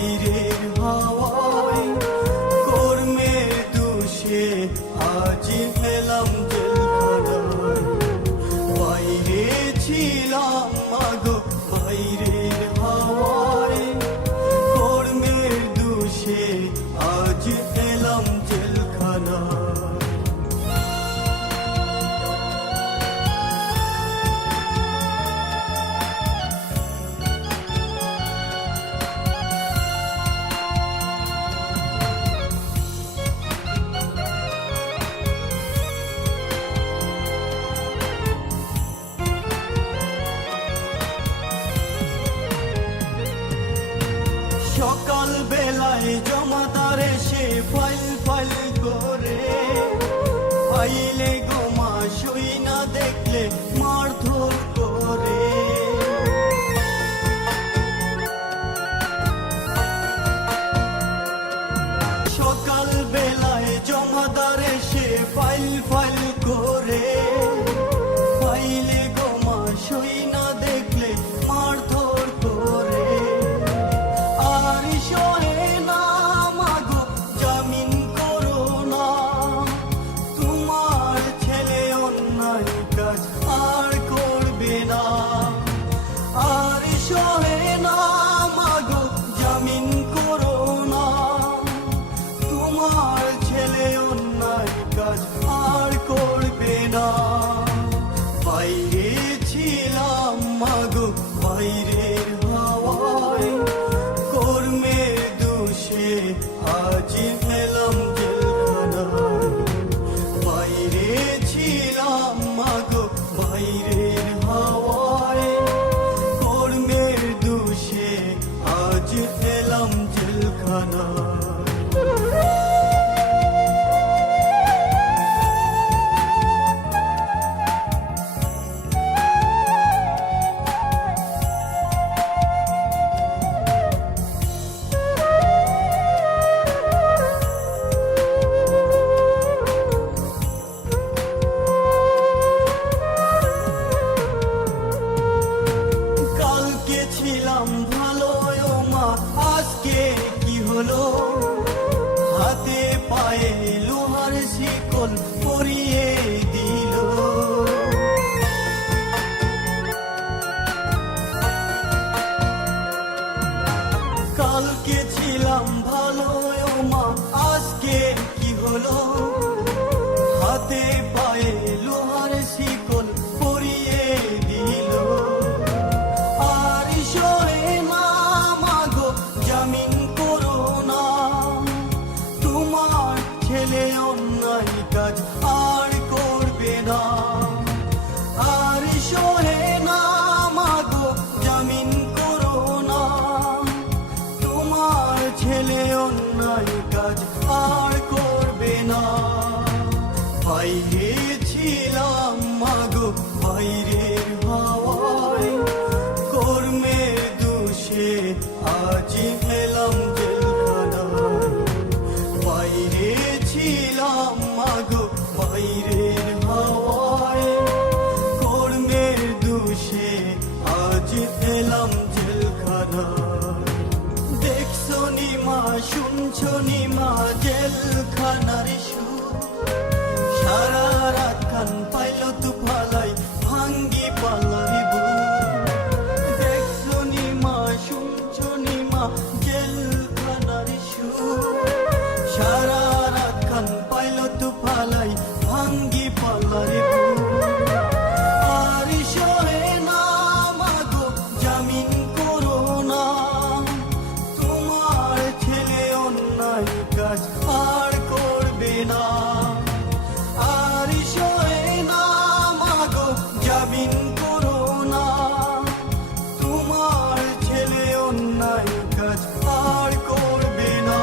বাইরের হাওয়ায় কর্মের দোষে আজ এলাম জেলখানায়। বাইরে ছিলাম মাগো বাইরের হাওয়ায় কর্মের দোষে আজ এলাম জেলখানায়। সকাল বেলায় জমাদার এসে ফাইল ফাইল করে ফাইলে গোমা সই না দেখলে মারধর করে। সকাল বেলায় জমাদার এসে ফাইল ফাইল করে ফাইলে গোমা সই না দেখলে মারধর করে। আর সহে না মাগো জামিন করো না, তোমার ছেলে অন্যায় কাজ আর করবে না। আর সহে না মাগো জামিন করো না, তোমার ছেলে অন্যায় কাজ আর করবে না। বাইরে ছিলাম মাগো বাইরের হাওয়ায় কর্মের দোষে আজ এলাম জেলখানায়। বাইরে ছিলাম মাগো বাইরের হাওয়ায় কর্মের দোষে আজ এলাম জেলখানায়। ছিলাম ভালো ও মা আজকে কি হলো, হাতে পায়ে লোহার শিকল পরিয়ে দিল। কালকে ছিলাম ভালো ও মা আজকে কি হলো, হাতে পায়ে লোহার শিকল পরিয়ে দিল। জামিন করো না, তোমার ছেলে অন্যায় কাজ আর করবে না। আর সহে না মাগো জামিন করো না, তোমার ছেলে অন্যায় কাজ আর করবে না। বাইরে ছিলাম মাগো বাইরের হাওয়ায় কর্মের দোষে আজ এলাম জেলখানায়। বাইরে ছিলাম মাগো বাইরের হাওয়ায় কর্মের দোষে আজ এলাম জেলখানায়। দেখছো নি মা শুনছো নি মা জেলখানার সুর, সারা রাত কান পাইল তু ফালাই ভাঙ্গি পালাই জেলখানার সুর, সারা রাত কান পাইল তু ফালাই ভাঙ্গি পালাই। আর সহে না মাগো জামিন করো না, তোমার ছেলে অন্যায় কাজ আর করবে না। আর সহে না মাগো জামিন করো না, তোমার ছেলে অন্যায় কাজ আর করবে না।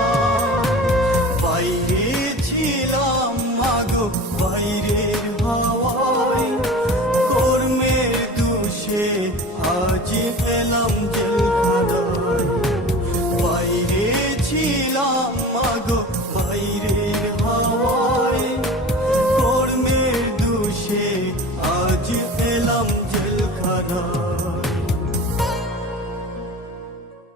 বাইরে ছিলাম মাগো বাইরের হাওয়ায় কর্মের দোষে আজ এলাম জেলখানায়। বাইরে ছিলাম মাগো বাইরে